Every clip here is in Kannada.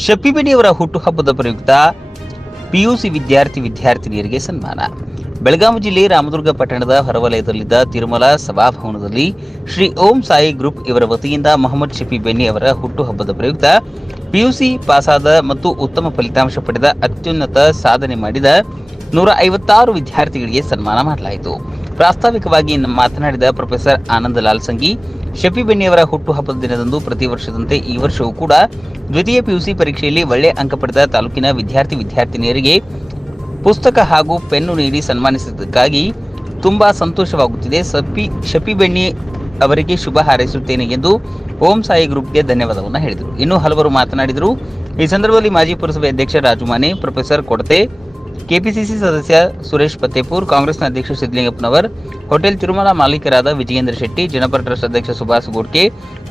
ಶಪ್ಪಿಬೆಣಿಯವರ ಹುಟ್ಟುಹಬ್ಬದ ಪ್ರಯುಕ್ತ ಪಿಯುಸಿ ವಿದ್ಯಾರ್ಥಿ ವಿದ್ಯಾರ್ಥಿನಿಯರಿಗೆ ಸನ್ಮಾನ. ಬೆಳಗಾವಿ ಜಿಲ್ಲೆ ರಾಮದುರ್ಗ ಪಟ್ಟಣದ ಹೊರವಲಯದಲ್ಲಿದ್ದ ತಿರುಮಲ ಸಭಾಭವನದಲ್ಲಿ ಶ್ರೀ ಓಂ ಸಾಯಿ ಗ್ರೂಪ್ ಇವರ ವತಿಯಿಂದ ಮೊಹಮ್ಮದ್ ಶಫಿ ಬೆನ್ನಿ ಅವರ ಹುಟ್ಟುಹಬ್ಬದ ಪ್ರಯುಕ್ತ ಪಿಯುಸಿ ಪಾಸಾದ ಮತ್ತು ಉತ್ತಮ ಫಲಿತಾಂಶ ಪಡೆದ ಅತ್ಯುನ್ನತ ಸಾಧನೆ ಮಾಡಿದ ನೂರ ಐವತ್ತಾರು ವಿದ್ಯಾರ್ಥಿಗಳಿಗೆ ಸನ್ಮಾನ ಮಾಡಲಾಯಿತು. ಪ್ರಾಸ್ತಾವಿಕವಾಗಿ ಮಾತನಾಡಿದ ಪ್ರೊಫೆಸರ್ ಆನಂದ ಲಾಲ್ ಸಂಗಿ, ಶಫಿ ಬೆನ್ನಿಯವರ ಹುಟ್ಟುಹಬ್ಬದ ದಿನದಂದು ಪ್ರತಿ ವರ್ಷದಂತೆ ಈ ವರ್ಷವೂ ಕೂಡ ದ್ವಿತೀಯ ಪಿಯುಸಿ ಪರೀಕ್ಷೆಯಲ್ಲಿ ಒಳ್ಳೆ ಅಂಕ ಪಡೆದ ತಾಲೂಕಿನ ವಿದ್ಯಾರ್ಥಿ ವಿದ್ಯಾರ್ಥಿನಿಯರಿಗೆ ಪುಸ್ತಕ ಹಾಗೂ ಪೆನ್ನು ನೀಡಿ ಸನ್ಮಾನಿಸಿದ್ದಕ್ಕಾಗಿ ತುಂಬಾ ಸಂತೋಷವಾಗುತ್ತಿದೆ. ಸಪಿ ಶಫಿ ಬೆಣ್ಣಿ ಅವರಿಗೆ ಶುಭ ಹಾರೈಸುತ್ತೇನೆ ಎಂದು ಓಂ ಸಾಯಿ ಗ್ರೂಪ್ಗೆ ಧನ್ಯವಾದವನ್ನು ಹೇಳಿದರು. ಇನ್ನು ಹಲವರು ಮಾತನಾಡಿದರು. ಈ ಸಂದರ್ಭದಲ್ಲಿ ಮಾಜಿ ಪುರಸಭೆ ಅಧ್ಯಕ್ಷ ರಾಜು ಮಾನೆ, ಪ್ರೊಫೆಸರ್ ಕೊಡತೆ ಕೆಪಿಸಿಸಿ ಸದಸ್ಯ ಸುರೇಶ್ ಪತ್ತೇಪೂರ್, ಕಾಂಗ್ರೆಸ್ನ ಅಧ್ಯಕ್ಷ ಸಿದ್ದಲಿಂಗಪ್ಪನವರ್ ಹೋಟೆಲ್ ತಿರುಮಲ ಮಾಲೀಕರಾದ ವಿಜಯೇಂದ್ರ ಶೆಟ್ಟಿ, ಜನಪರ ಟ್ರಸ್ಟ್ ಅಧ್ಯಕ್ಷ ಸುಭಾಷ್ ಗೋಡ್ಕೆ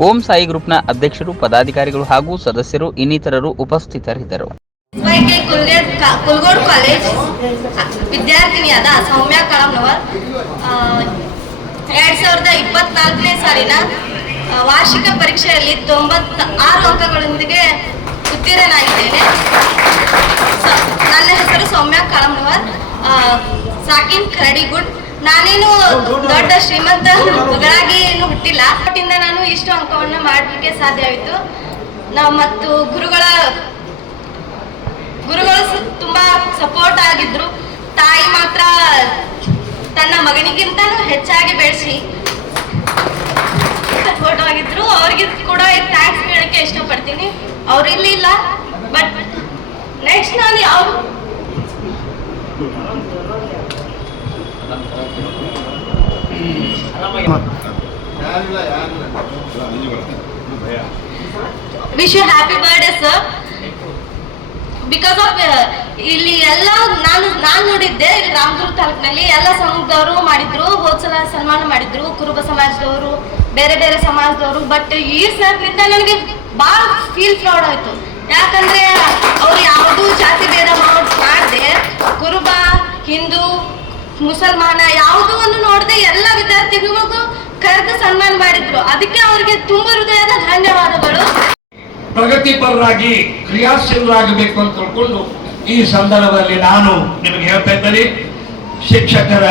ಓಂ ಸಾಯಿ ಗ್ರೂಪ್ನ ಅಧ್ಯಕ್ಷರು, ಪದಾಧಿಕಾರಿಗಳು ಹಾಗೂ ಸದಸ್ಯರು ಇನ್ನಿತರರು ಉಪಸ್ಥಿತರಿದ್ದರು. ಕುಲ್ಗೋಡ್ ಕಾಲೇಜ್ ವಿದ್ಯಾರ್ಥಿನಿಯಾದ ಸೌಮ್ಯ ಕಳಂನವರ್ ಎರಡ್ ಸಾವಿರದ ಇಪ್ಪತ್ನಾಲ್ಕನೇ ಸಾಲಿನ ವಾರ್ಷಿಕ ಪರೀಕ್ಷೆಯಲ್ಲಿ ತೊಂಬತ್ತ ಆರು ಅಂಕಗಳೊಂದಿಗೆ ಉತ್ತೀರ್ಣನಾಗಿದ್ದೇನೆ. ನನ್ನ ಹೆಸರು ಸೌಮ್ಯ ಕಳಂನವರ್ ಸಾಕಿನ್ ಕರಡಿಗುಡ್. ನಾನೇನು ದೊಡ್ಡ ಶ್ರೀಮಂತ ಮಗಳಾಗಿ ಏನು ಹುಟ್ಟಿಲ್ಲ. ಒಟ್ಟಿಂದ ನಾನು ಇಷ್ಟು ಅಂಕವನ್ನು ಮಾಡಲಿಕ್ಕೆ ಸಾಧ್ಯವಾಯಿತು. ನಾವು ಮತ್ತು ಗುರುಗಳ, ಗುರುಗಳು ತುಂಬಾ ಸಪೋರ್ಟ್ ಆಗಿದ್ರು. ತಾಯಿ ಮಾತ್ರ ತನ್ನ ಮಗನಿಗಿಂತನೂ ಹೆಚ್ಚಾಗಿ ಬೆಳೆಸಿ. ಸಪೋರ್ಟ್ ಆಗಿದ್ರು ಅವ್ರಿಗೆ ಕೂಡ ಥ್ಯಾಂಕ್ಸ್ ಹೇಳಕ್ಕೆ ಇಷ್ಟಪಡ್ತೀನಿ. ಅವ್ರು ಇಲ್ಲಿ ಇಲ್ಲ ಬಟ್ ನೆಕ್ಸ್ಟ್ ನಾನು ಯಾವ wish you happy birthday sir because of ಇಲ್ಲಿ ಎಲ್ಲ ನಾನು ನಾನು ನೋಡಿದ್ದೆ, ಇಲ್ಲಿ ರಾಮದುರ್ಗ ತಾಲೂಕಿನಲ್ಲಿ ಎಲ್ಲ ಸಂಘದವರು ಮಾಡಿದ್ರು, ಹೋದ್ಸಲ ಸನ್ಮಾನ ಮಾಡಿದ್ರು, ಕುರುಬ ಸಮಾಜದವರು. ಬೇರೆ ಬೇರೆ ಸಮಾಜದವರು ಬಟ್ ಈ ಸರ್ನಿಂದ ನನಗೆ ಭಾಳ ಫೀಲ್ ಫ್ರಾಡ್ ಆಯ್ತು. ಯಾಕಂದ್ರೆ ಅವ್ರು ಯಾವುದೂ ಜಾತಿ ಭೇದ ಮಾಡದೆ, ಕುರುಬ, ಹಿಂದೂ, ಮುಸಲ್ಮಾನ ಯಾವುದೂ ಒಂದು ನೋಡದೆ ಎಲ್ಲ ವಿದ್ಯಾರ್ಥಿಗಳಿಗೂ ಕರೆದು ಸನ್ಮಾನ ಮಾಡಿದ್ರು. ಅದಕ್ಕೆ ಅವ್ರಿಗೆ ತುಂಬಾ ಹೃದಯದ ಧನ್ಯವಾದಗಳು. ಪ್ರಗತಿಪರರಾಗಿ, ಕ್ರಿಯಾಶೀಲರಾಗಬೇಕು ಅಂತ ತಿಳ್ಕೊಂಡು ಈ ಸಂದರ್ಭದಲ್ಲಿ ನಾನು ನಿಮಗೆ ಹೇಳ್ತಾ ಇದ್ದೇನೆ, ಶಿಕ್ಷಕರ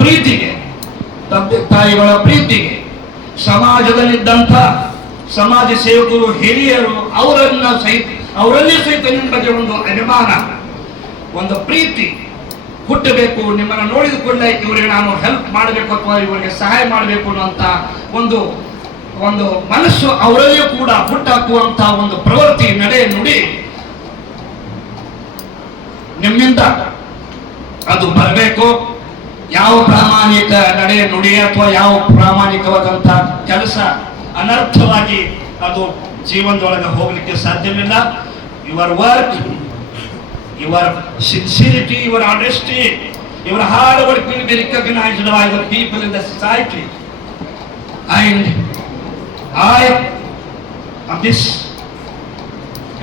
ಪ್ರೀತಿಗೆ, ತಂದೆ ತಾಯಿಗಳ ಪ್ರೀತಿಗೆ ಸಮಾಜದಲ್ಲಿದ್ದಂಥ ಸಮಾಜ ಸೇವಕರು ಹಿರಿಯರು ಅವರನ್ನ ಸಹಿತ ಅವರಲ್ಲಿ ಸಹಿತ ನಿಮ್ಮ ಬಗ್ಗೆ ಒಂದು ಅಭಿಮಾನ, ಒಂದು ಪ್ರೀತಿ ಹುಟ್ಟಬೇಕು. ನಿಮ್ಮನ್ನು ನೋಡಿದ ಕೂಡಲೇ ಇವರಿಗೆ ನಾನು ಹೆಲ್ಪ್ ಮಾಡಬೇಕು ಅಥವಾ ಇವರಿಗೆ ಸಹಾಯ ಮಾಡಬೇಕು ಅನ್ನುವಂಥ ಒಂದು ಒಂದು ಮನಸ್ಸು ಅವರಲ್ಲಿಯೂ ಕೂಡ ಹುಟ್ಟಾಕುವಂತ ಒಂದು ಪ್ರವೃತ್ತಿ ನಡೆ ನುಡಿ ನಿಮ್ಮಿಂದ ಅದು ಬರಬೇಕು. ಯಾವ ಪ್ರಾಮಾಣಿಕ ನಡೆ ನುಡಿ ಅಥವಾ ಯಾವ ಪ್ರಾಮಾಣಿಕವಾದಂತಹ ಕೆಲಸ ಅನರ್ಥವಾಗಿ ಅದು ಜೀವನದೊಳಗೆ ಹೋಗ್ಲಿಕ್ಕೆ ಸಾಧ್ಯವಿಲ್ಲ. Your work your sincerity your honesty your hard work will be recognized by the people in the society And I on this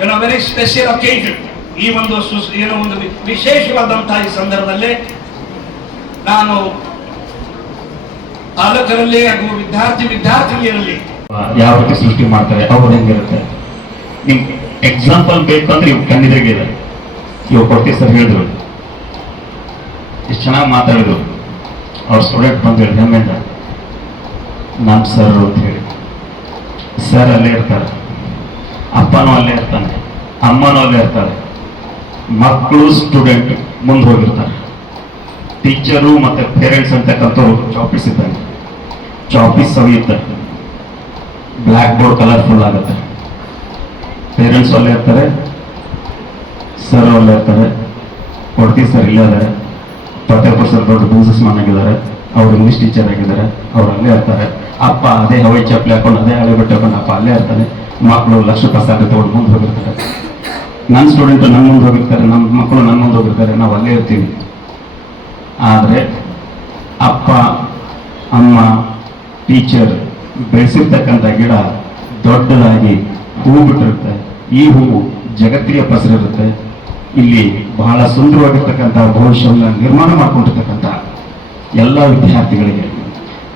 ಏನೋ ವೆರಿ ಸ್ಪೆಷಲ್ occasion, ಈ ಒಂದು ಏನೋ ಒಂದು ವಿಶೇಷವಾದಂತಹ ಈ ಸಂದರ್ಭದಲ್ಲಿ ನಾನು ಪಾಲಕರಲ್ಲಿ ಹಾಗೂ ವಿದ್ಯಾರ್ಥಿ ವಿದ್ಯಾರ್ಥಿನಿಯರಲ್ಲಿ ಯಾವ ರೀತಿ ಸೃಷ್ಟಿ ಮಾಡ್ತಾರೆ, ಅವ್ರು ಹೆಂಗಿರುತ್ತೆ ನಿಮ್ ಎಕ್ಸಾಂಪಲ್ ಬೇಕಂದ್ರೆ ಇವ್ ಕಣ್ಣಿದ್ರಿಗೆ ಇವ್ ಕೊಡ್ತೀವಿ ಸರ್ ಹೇಳಿದ್ರು. ಎಷ್ಟು ಚೆನ್ನಾಗಿ ಮಾತಾಡಿದ್ರು. ಅವ್ರ ಸ್ಟೂಡೆಂಟ್ ಬಂದು ಹೆಮ್ಮೆಯಿಂದ ನಮ್ಮ ಸರ್ ಅಂತ ಹೇಳಿ. ಸರ್ ಅಲ್ಲೇ ಇರ್ತಾರೆ. ಅಪ್ಪನೂ ಅಲ್ಲೇ ಇರ್ತಾನೆ. ಅಮ್ಮನೂ ಅಲ್ಲೇ ಇರ್ತಾರೆ. ಮಕ್ಕಳು ಸ್ಟೂಡೆಂಟ್ ಮುಂದೆ ಹೋಗಿರ್ತಾರೆ. ಟೀಚರು ಮತ್ತೆ ಪೇರೆಂಟ್ಸ್ ಅಂತಕ್ಕಂಥವ್ರು ಚಾಪೀಸ್ ಇದ್ದಾರೆ ಚಾಪೀಸ್ ಸವಿಯುತ್ತೆ ಬ್ಲ್ಯಾಕ್ ಬೋರ್ಡ್ ಕಲರ್ಫುಲ್ ಆಗುತ್ತೆ. ಪೇರೆಂಟ್ಸ್ ಅಲ್ಲೇ ಇರ್ತಾರೆ. ಸರ್ ಅಲ್ಲೇ ಇರ್ತಾರೆ. ಕೊಡ್ತೀವಿ ಸರ್ ಇಲ್ಲೇ ಅದಾರೆ ಫತೇಪುರ್ ಸರ್ ದೊಡ್ಡ ಬಿಸ್ನೆಸ್ ಮ್ಯಾನ್ ಆಗಿದ್ದಾರೆ. ಅವ್ರು ಇಂಗ್ಲೀಷ್ ಟೀಚರ್ ಆಗಿದ್ದಾರೆ. ಅವ್ರು ಅಲ್ಲೇ ಇರ್ತಾರೆ. ಅಪ್ಪ ಅದೇ ಹವೈ ಚಪ್ಪಲಿ ಹಾಕೊಂಡು ಅದೇ ಹಳೆ ಬಟ್ಟೆ ಹಾಕೊಂಡು ಅಪ್ಪ ಅಲ್ಲೇ ಇರ್ತಾನೆ ಮಕ್ಕಳು ಲಕ್ಷ ಪಸಾಕ ತಗೊಂಡು ಮುಂದೆ ಹೋಗಿರ್ತಾರೆ. ನನ್ನ ಸ್ಟೂಡೆಂಟ್ ನನ್ನ ಮುಂದೆ ಹೋಗಿರ್ತಾರೆ. ನಮ್ಮ ಮಕ್ಕಳು ನನ್ನ ಮುಂದೆ ಹೋಗಿರ್ತಾರೆ. ನಾವು ಅಲ್ಲೇ ಇರ್ತೀವಿ. ಆದರೆ ಅಪ್ಪ, ಅಮ್ಮ ಟೀಚರ್ ಬೆಳೆಸಿರ್ತಕ್ಕಂಥ ಗಿಡ ದೊಡ್ಡದಾಗಿ ಹೂ ಬಿಟ್ಟಿರುತ್ತೆ. ಈ ಹೂವು ಜಗತ್ತಿಗೆ ಪಸರಿರುತ್ತೆ. ಇಲ್ಲಿ ಬಹಳ ಸುಂದರವಾಗಿರ್ತಕ್ಕಂಥ ಭವಿಷ್ಯವನ್ನು ನಿರ್ಮಾಣ ಮಾಡ್ಕೊಂಡಿರ್ತಕ್ಕಂಥ ಎಲ್ಲ ವಿದ್ಯಾರ್ಥಿಗಳಿಗೆ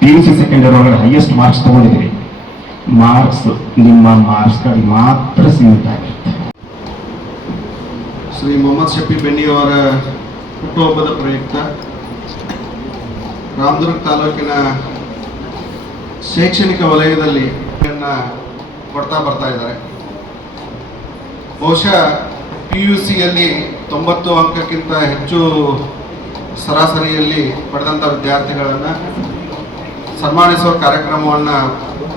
P U C second year ಒಳಗಡೆ ಹೈಯೆಸ್ಟ್ ಮಾರ್ಕ್ಸ್ ತಗೊಂಡಿದ್ದೀರಿ. ಮಾರ್ಕ್ಸ್ ನಿಮ್ಮ ಮಾರ್ಕ್ಸ್ಗಳು ಮಾತ್ರ ಸೀಮಿತ ಆಗಿರುತ್ತೆ. ಶ್ರೀ ಮೊಹಮ್ಮದ್ ಶಫಿ ಬೆನ್ನಿಯವರ ಹುಟ್ಟುಹಬ್ಬದ ಪ್ರಯುಕ್ತ ರಾಮದುರ್ಗ ತಾಲೂಕಿನ ಶೈಕ್ಷಣಿಕ ವಲಯದಲ್ಲಿ ಕೊಡ್ತಾ ಬರ್ತಾ ಇದ್ದಾರೆ. ಬಹುಶಃ ಪಿ ಯು ಸಿಯಲ್ಲಿ ತೊಂಬತ್ತು ಅಂಕಕ್ಕಿಂತ ಹೆಚ್ಚು ಸರಾಸರಿಯಲ್ಲಿ ಪಡೆದಂಥ ವಿದ್ಯಾರ್ಥಿಗಳನ್ನು ಸನ್ಮಾನಿಸುವ ಕಾರ್ಯಕ್ರಮವನ್ನು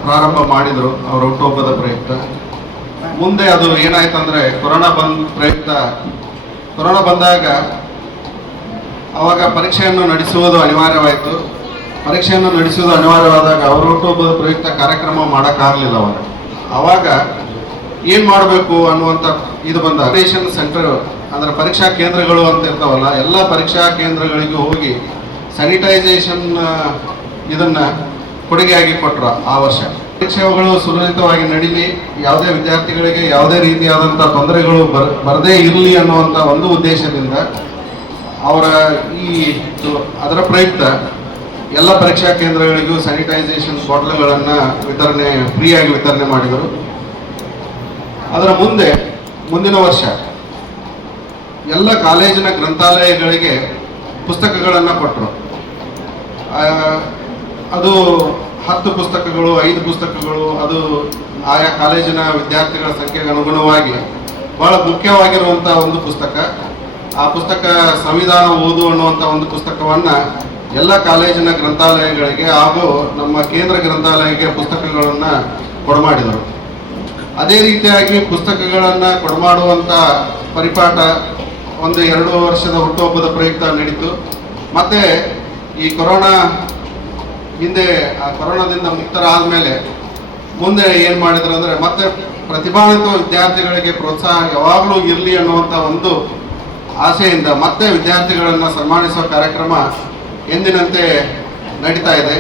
ಪ್ರಾರಂಭ ಮಾಡಿದರು ಅವರ ಹುಟ್ಟುಹಬ್ಬದ ಪ್ರಯುಕ್ತ. ಮುಂದೆ ಅದು ಏನಾಯ್ತಂದ್ರೆ ಕೊರೋನಾ ಬಂದ ಪ್ರಯುಕ್ತ. ಕೊರೋನಾ ಬಂದಾಗ ಅವಾಗ ಪರೀಕ್ಷೆಯನ್ನು ನಡೆಸುವುದು ಅನಿವಾರ್ಯವಾಯಿತು. ಪರೀಕ್ಷೆಯನ್ನು ನಡೆಸುವುದು ಅನಿವಾರ್ಯವಾದಾಗ ಅವರು ಹುಟ್ಟುಹಬ್ಬದ ಪ್ರಯುಕ್ತ ಕಾರ್ಯಕ್ರಮ ಮಾಡೋಕ್ಕಾಗಲಿಲ್ಲ ಅವಾಗ. ಆವಾಗ ಏನು ಮಾಡಬೇಕು ಅನ್ನುವಂಥ ಇದು ಬಂದ ಅಪರೇಷನ್ ಸೆಂಟರ್ ಅಂದರೆ ಪರೀಕ್ಷಾ ಕೇಂದ್ರಗಳು ಅಂತ ಇರ್ತಾವಲ್ಲ, ಎಲ್ಲ ಪರೀಕ್ಷಾ ಕೇಂದ್ರಗಳಿಗೆ ಹೋಗಿ ಸ್ಯಾನಿಟೈಸೇಷನ್ ಇದನ್ನು ಕೊಡುಗೆಯಾಗಿ ಕೊಟ್ಟರು ಆ ವರ್ಷ. ಪರೀಕ್ಷೆಗಳು ಸುರಕ್ಷಿತವಾಗಿ ನಡೀಲಿ, ಯಾವುದೇ ವಿದ್ಯಾರ್ಥಿಗಳಿಗೆ ಯಾವುದೇ ರೀತಿಯಾದಂಥ ತೊಂದರೆಗಳು ಬರ್, ಬರದೇ ಇರಲಿ ಅನ್ನುವಂಥ ಒಂದು ಉದ್ದೇಶದಿಂದ ಅವರ ಈ ಅದರ ಪ್ರಯುಕ್ತ ಎಲ್ಲ ಪರೀಕ್ಷಾ ಕೇಂದ್ರಗಳಿಗೂ ಸ್ಯಾನಿಟೈಸೇಷನ್ ಬಾಟ್ಲುಗಳನ್ನು ವಿತರಣೆ, ಫ್ರೀಯಾಗಿ ವಿತರಣೆ ಮಾಡಿದರು. ಅದರ ಮುಂದೆ, ಮುಂದಿನ ವರ್ಷ, ಎಲ್ಲ ಕಾಲೇಜಿನ ಗ್ರಂಥಾಲಯಗಳಿಗೆ ಪುಸ್ತಕಗಳನ್ನು ಕೊಟ್ಟರು. ಅದು ಹತ್ತು ಪುಸ್ತಕಗಳು, ಐದು ಪುಸ್ತಕಗಳು, ಅದು ಆಯಾ ಕಾಲೇಜಿನ ವಿದ್ಯಾರ್ಥಿಗಳ ಸಂಖ್ಯೆಗೆ ಅನುಗುಣವಾಗಿ ಬಹಳ ಮುಖ್ಯವಾಗಿರುವಂಥ ಒಂದು ಪುಸ್ತಕ. ಆ ಪುಸ್ತಕ ಸಂವಿಧಾನ ಓದು ಅನ್ನುವಂಥ ಒಂದು ಪುಸ್ತಕವನ್ನು ಎಲ್ಲ ಕಾಲೇಜಿನ ಗ್ರಂಥಾಲಯಗಳಿಗೆ ಹಾಗೂ ನಮ್ಮ ಕೇಂದ್ರ ಗ್ರಂಥಾಲಯಕ್ಕೆ ಪುಸ್ತಕಗಳನ್ನು ಕೊಡಮಾಡಿದರು. ಅದೇ ರೀತಿಯಾಗಿ ಪುಸ್ತಕಗಳನ್ನು ಕೊಡಮಾಡುವಂಥ ಪರಿಪಾಠ ಒಂದು ಎರಡು ವರ್ಷದ ಹುಟ್ಟುಹಬ್ಬದ ಪ್ರಯುಕ್ತ ನಡೀತು. ಮತ್ತೆ ಈ ಕೊರೋನಾ ಹಿಂದೆ, ಆ ಕೊರೋನಾದಿಂದ ಮುಕ್ತರಾದ ಮೇಲೆ ಮುಂದೆ ಏನು ಮಾಡಿದ್ರು ಅಂದರೆ ಮತ್ತೆ ಪ್ರತಿಭಾನ್ವಿತ ವಿದ್ಯಾರ್ಥಿಗಳಿಗೆ ಪ್ರೋತ್ಸಾಹ ಯಾವಾಗಲೂ ಇರಲಿ ಅನ್ನುವಂಥ ಒಂದು ಆಸೆಯಿಂದ ಮತ್ತೆ ವಿದ್ಯಾರ್ಥಿಗಳನ್ನು ಸನ್ಮಾನಿಸುವ ಕಾರ್ಯಕ್ರಮ ಎಂದಿನಂತೆ ನಡೀತಾ ಇದೆ.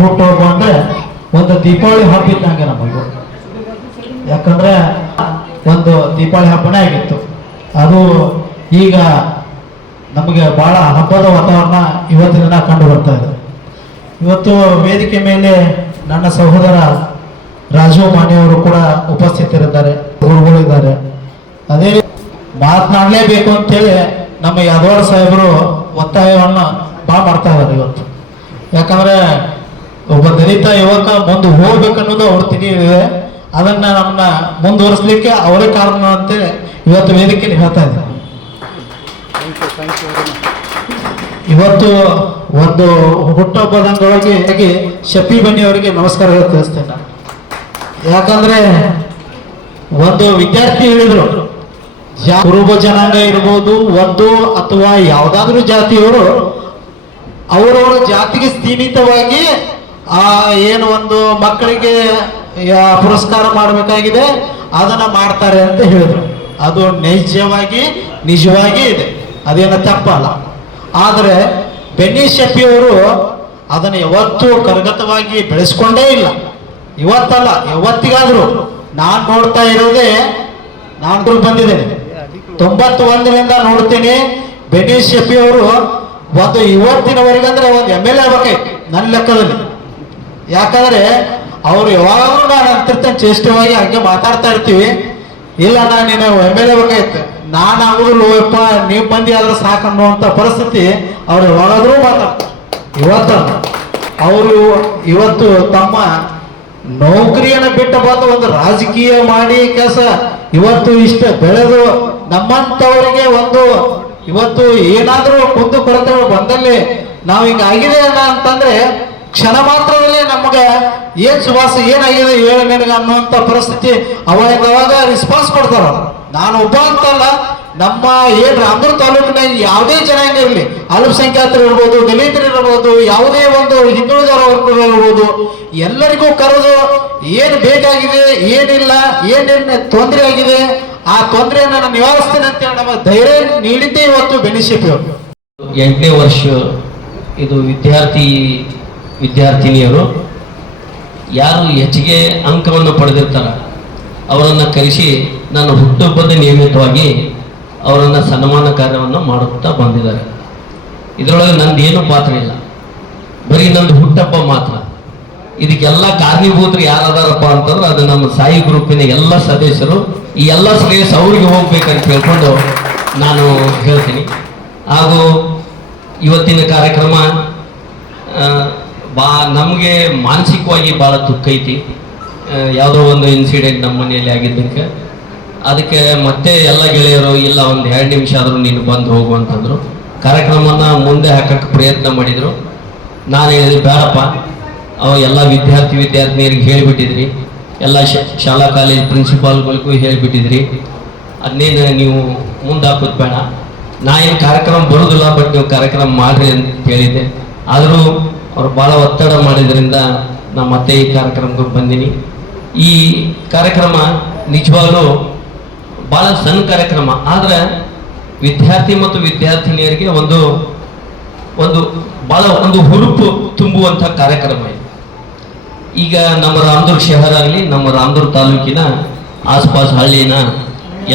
ಹುಟ್ಟುಹಬ್ಬ ಅಂದ್ರೆ ಒಂದು ದೀಪಾವಳಿ ಹಬ್ಬ ಇದ್ದಂಗೆ ನಮಗೂ. ಯಾಕಂದ್ರೆ ಒಂದು ದೀಪಾವಳಿ ಹಬ್ಬನೇ ಆಗಿತ್ತು. ಅದು ಈಗ ನಮಗೆ ಬಹಳ ಹಬ್ಬದ ವಾತಾವರಣ ಇವತ್ತಿನ ಕಂಡು ಬರ್ತಾ ಇದೆ. ಇವತ್ತು ವೇದಿಕೆ ಮೇಲೆ ನನ್ನ ಸಹೋದರ ರಾಜು ಮಾನ್ಯವರು ಕೂಡ ಉಪಸ್ಥಿತರಿದ್ದಾರೆ. ಗುರುಗಳಿದ್ದಾರೆ ಅದೇ ಮಾತನಾಡಲೇಬೇಕು ಅಂತೇಳಿ ನಮ್ಮ ಯಾದವಾಡ ಸಾಹೇಬರು ಒತ್ತಾಯವನ್ನು ಭಾಳ ಮಾಡ್ತಾ ಇದ್ದಾರೆ ಇವತ್ತು. ಯಾಕಂದ್ರೆ ಒಬ್ಬ ದಲಿತ ಯುವಕ ಮುಂದೆ ಹೋಗ್ಬೇಕನ್ನೋದು ಅವ್ರ ತಿಳಿಯಿದೆ ಅದನ್ನ ನಮ್ಮನ್ನ ಮುಂದುವರಿಸ್ಲಿಕ್ಕೆ ಅವರೇ ಕಾರಣ ಅಂತೇಳಿ ಇವತ್ತು ವೇದಿಕೆ ಹೇಳ್ತಾ ಇದ್ದಾರೆ. ಇವತ್ತು ಒಂದು ಹುಟ್ಟುಹಬ್ಬದ ಅಂಗವಾಗಿ ಶಫಿ ಬನ್ನಿ ಅವರಿಗೆ ನಮಸ್ಕಾರ ತಿಳಿಸ್ತೇನೆ. ಯಾಕಂದ್ರೆ ಒಂದು ವಿದ್ಯಾರ್ಥಿ ಹೇಳಿದ್ರು. ಕುರುಬ ಜನಾಂಗ ಇರ್ಬೋದು ಒಂದು ಅಥವಾ ಯಾವ್ದಾದ್ರು ಜಾತಿಯವರು, ಅವರವರ ಜಾತಿಗೆ ಸೀಮಿತವಾಗಿ, ಆ, ಏನು ಒಂದು ಮಕ್ಕಳಿಗೆ ಪುರಸ್ಕಾರ ಮಾಡಬೇಕಾಗಿದೆ, ಅದನ್ನ ಮಾಡ್ತಾರೆ ಅಂತ ಹೇಳಿದ್ರು. ಅದು ನೈಜವಾಗಿ, ನಿಜವಾಗಿ ಇದೆ. ಅದೇನು ತಪ್ಪಲ್ಲ. ಆದರೆ, ಬೆನ್ನಿ ಶೆಟ್ಟಿಯವರು ಅದನ್ನು ಯಾವತ್ತೂ ಕರಗತವಾಗಿ ಬೆಳೆಸ್ಕೊಂಡೇ ಇಲ್ಲ. ಇವತ್ತಲ್ಲ, ಯಾವತ್ತಿಗಾದ್ರು. ನಾನು ನೋಡ್ತಾ ಇರೋದೇ, ನಾನು ಬಂದಿದ್ದೇನೆ. ತೊಂಬತ್ತು ಒಂದರಿಂದ ನೋಡ್ತೀನಿ. ಬೆನೀಶ್ ಶೆಟ್ಟಿ ಅವರು ಒಂದು ಇವತ್ತಿನವರೆಗೆ ಅಂದ್ರೆ ಒಂದು ಎಂ ಎಲ್ ಎ ನನ್ನ ಲೆಕ್ಕದಲ್ಲಿ. ಯಾಕಂದ್ರೆ ಅವ್ರು ಯಾವಾಗಲೂ ನಾನು ಅಂತಿರ್ತೇನೆ ಚೇಷ್ಟವಾಗಿ ಹಂಗೆ ಮಾತಾಡ್ತಾ ಇರ್ತೀವಿ. ಇಲ್ಲ, ನಾನು ನೀನು ಎಂ ಎಲ್ ಎ ಬೇಕಾಯ್ತು ನಾನು ಆಗುದಿಲ್ಲ ಯಪ್ಪ ನೀವು ಮಂದಿ ಆದ್ರೆ ಸಾಕು ಅನ್ನುವಂಥ ಪರಿಸ್ಥಿತಿ ಅವ್ರು ಯಾವಾಗಾದ್ರೂ ಮಾತಾಡ್ತಾರೆ. ಇವತ್ತ ಅವರು ಇವತ್ತು ತಮ್ಮ ನೌಕರಿಯನ್ನು ಬಿಟ್ಟು ಬಂದು ಒಂದು ರಾಜಕೀಯ ಮಾಡಿ ಕೆಲಸ. ಇವತ್ತು ಇಷ್ಟ ಬೆಳೆದು ನಮ್ಮಂಥವರಿಗೆ ಒಂದು ಇವತ್ತು ಏನಾದರೂ ಕುಂದು ಕೊರತೆಗಳು ಬಂದಲ್ಲಿ ನಾವು ಹಿಂಗ ಆಗಿದೆ ಅಣ್ಣ ಅಂತಂದ್ರೆ ಕ್ಷಣ ಮಾತ್ರದಲ್ಲಿ ನಮಗೆ ಏನ್ ಸುಭಾಷ ಏನಾಗಿದೆ ಹೇಳ ನಿನಗೆ ಅನ್ನುವಂಥ ಪರಿಸ್ಥಿತಿ ಅವಾಗ ಅವಾಗ ರೆಸ್ಪಾನ್ಸ್ ಕೊಡ್ತಾರ ನಾನು ಒಬ್ಬ ಅಂತಲ್ಲ, ನಮ್ಮ ಏನ್ ರಾಮದುರ್ಗ ತಾಲೂಕಿನ ಯಾವುದೇ ಜನಾಂಗ ಇರಲಿ ಅಲ್ಪಸಂಖ್ಯಾತರು ಇರ್ಬೋದು, ದಲಿತರು ಇರ್ಬೋದು, ಯಾವುದೇ ಒಂದು ಹಿಂದುಳಿದ ಇರ್ಬೋದು, ಎಲ್ಲರಿಗೂ ಕರೆದು ಏನು ಬೇಕಾಗಿದೆ, ಏನಿಲ್ಲ, ಏನೇನು ತೊಂದರೆ ಆಗಿದೆ ಆ ತೊಂದರೆಯನ್ನು ನಾನು ನಿವಾರಿಸ್ತೇನೆ ಅಂತೇಳಿ ನಮ್ಮ ಧೈರ್ಯ ನೀಡಿದ್ದೇ ಇವತ್ತು ಅವರು ಎಂಟನೇ ವರ್ಷ ಇದು ವಿದ್ಯಾರ್ಥಿ, ವಿದ್ಯಾರ್ಥಿನಿಯರು. ಯಾರು ಹೆಚ್ಚಿಗೆ ಅಂಕವನ್ನು ಪಡೆದಿರ್ತಾರ ಅವರನ್ನು ಕರೆಸಿ ನಾನು ಹುಟ್ಟುಹಬ್ಬದ ನಿಯಮಿತವಾಗಿ ಅವರನ್ನು ಸನ್ಮಾನ ಕಾರ್ಯವನ್ನು ಮಾಡುತ್ತಾ ಬಂದಿದ್ದಾರೆ. ಇದರೊಳಗೆ ನಂದು ಏನು ಪಾತ್ರ ಇಲ್ಲ. ಬರೀ ನಂದು ಹುಟ್ಟಪ್ಪ ಮಾತ್ರ. ಇದಕ್ಕೆಲ್ಲ ಕಾರಣೀಭೂತರು ಯಾರದಾರಪ್ಪ ಅಂತಂದ್ರೆ ಅದು ನಮ್ಮ ಸಾಯಿ ಗ್ರೂಪಿನ ಎಲ್ಲ ಸದಸ್ಯರು ಈ ಎಲ್ಲ ಶ್ರೇಯಸ್ ಅವ್ರಿಗೆ ಹೋಗ್ಬೇಕಂತ ಹೇಳ್ಕೊಂಡು ನಾನು ಹೇಳ್ತೀನಿ. ಹಾಗೂ ಇವತ್ತಿನ ಕಾರ್ಯಕ್ರಮ ಬಾ, ನಮಗೆ ಮಾನಸಿಕವಾಗಿ ಭಾಳ ದುಃಖ ಐತಿ. ಯಾವುದೋ ಒಂದು ಇನ್ಸಿಡೆಂಟ್ ನಮ್ಮ ಮನೆಯಲ್ಲಿ ಆಗಿದ್ದಕ್ಕೆ. ಅದಕ್ಕೆ ಮತ್ತೆ ಎಲ್ಲ ಗೆಳೆಯರು, ಇಲ್ಲ ಒಂದು ಎರಡು ನಿಮಿಷ ಆದರೂ ನೀನು ಬಂದು ಹೋಗು ಅಂತಂದ್ರು. ಕಾರ್ಯಕ್ರಮನ ಮುಂದೆ ಹಾಕಕ್ಕೆ ಪ್ರಯತ್ನ ಮಾಡಿದರು. ನಾನು ಹೇಳಿದೆ ಬೇಡಪ್ಪ ಅವು ಎಲ್ಲ ವಿದ್ಯಾರ್ಥಿ ವಿದ್ಯಾರ್ಥಿನಿಯರಿಗೆ ಹೇಳಿಬಿಟ್ಟಿದ್ರಿ. ಎಲ್ಲ ಶಾಲಾ ಕಾಲೇಜ್ ಪ್ರಿನ್ಸಿಪಾಲ್ಗಳಿಗೂ ಹೇಳಿಬಿಟ್ಟಿದ್ರಿ. ಅದನ್ನೇನು ನೀವು ಮುಂದೆ ಹಾಕೋದು ಬೇಡ ನಾ ಏನು ಕಾರ್ಯಕ್ರಮ ಬರೋದಿಲ್ಲ, ಬಟ್ ನೀವು ಕಾರ್ಯಕ್ರಮ ಮಾಡ್ರಿ ಅಂತ ಹೇಳಿದ್ದೆ ಆದರೂ ಅವ್ರು ಭಾಳ ಒತ್ತಡ ಮಾಡಿದ್ರಿಂದ ನಾ ಮತ್ತೆ ಈ ಕಾರ್ಯಕ್ರಮಕ್ಕೆ ಬಂದೀನಿ. ಈ ಕಾರ್ಯಕ್ರಮ ನಿಜವಾಗ್ಲೂ ಭಾಳ ಸಣ್ಣ ಕಾರ್ಯಕ್ರಮ. ಆದರೆ ವಿದ್ಯಾರ್ಥಿ ಮತ್ತು ವಿದ್ಯಾರ್ಥಿನಿಯರಿಗೆ ಒಂದು ಒಂದು ಭಾಳ ಒಂದು ಹುರುಪು ತುಂಬುವಂಥ ಕಾರ್ಯಕ್ರಮ ಇದು. ಈಗ ನಮ್ಮ ರಾಮದುರ್ಗ ಶಹರ ಆಗಲಿ ನಮ್ಮ ರಾಮದುರ್ಗ ತಾಲೂಕಿನ ಆಸ್ಪಾಸ್ ಹಳ್ಳಿನ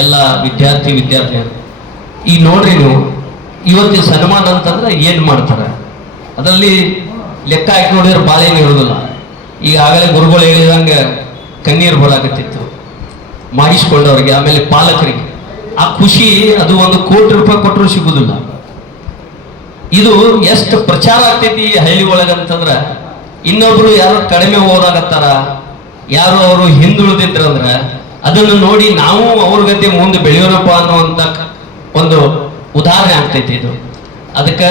ಎಲ್ಲ ವಿದ್ಯಾರ್ಥಿ ವಿದ್ಯಾರ್ಥಿಗಳು ಈ ನೋಡ್ರಿ ನೀವು, ಇವತ್ತಿನ ಸನ್ಮಾನ ಅಂತಂದ್ರೆ ಏನು ಮಾಡ್ತಾರೆ? ಅದರಲ್ಲಿ ಲೆಕ್ಕ ಹಾಕಿ ನೋಡಿದ್ರೆ ಬಾಳೆನೇ ಇರೋದಿಲ್ಲ ಈಗ ಆಗಲೇ ಗುರುಗಳು ಹೇಳಿದಂಗೆ ಕಣ್ಣೀರು ಬರಾಕತ್ತಿತ್ತು ಮಾಡಿಸ್ಕೊಂಡವ್ರಿಗೆ, ಆಮೇಲೆ ಪಾಲಕರಿಗೆ. ಆ ಖುಷಿ, ಅದು ಒಂದು ಕೋಟಿ ರೂಪಾಯಿ ಕೊಟ್ಟರು ಸಿಗುದಿಲ್ಲ. ಇದು ಎಷ್ಟು ಪ್ರಚಾರ ಆಗ್ತೈತಿ ಹಳ್ಳಿ ಒಳಗಂತಂದ್ರ ಇನ್ನೊಬ್ರು ಯಾರು ಕಡಿಮೆ ಓದಾಗತ್ತಾರ ಯಾರು ಅವರು ಹಿಂದುಳಿದಿದ್ರಂದ್ರ ಅದನ್ನು ನೋಡಿ ನಾವು ಅವ್ರ ಗತಿ ಮುಂದೆ ಬೆಳೆಯೋಣಪ್ಪ ಅನ್ನುವಂತ ಒಂದು ಉದಾಹರಣೆ ಆಗ್ತೈತಿ ಇದು. ಅದಕ್ಕೆ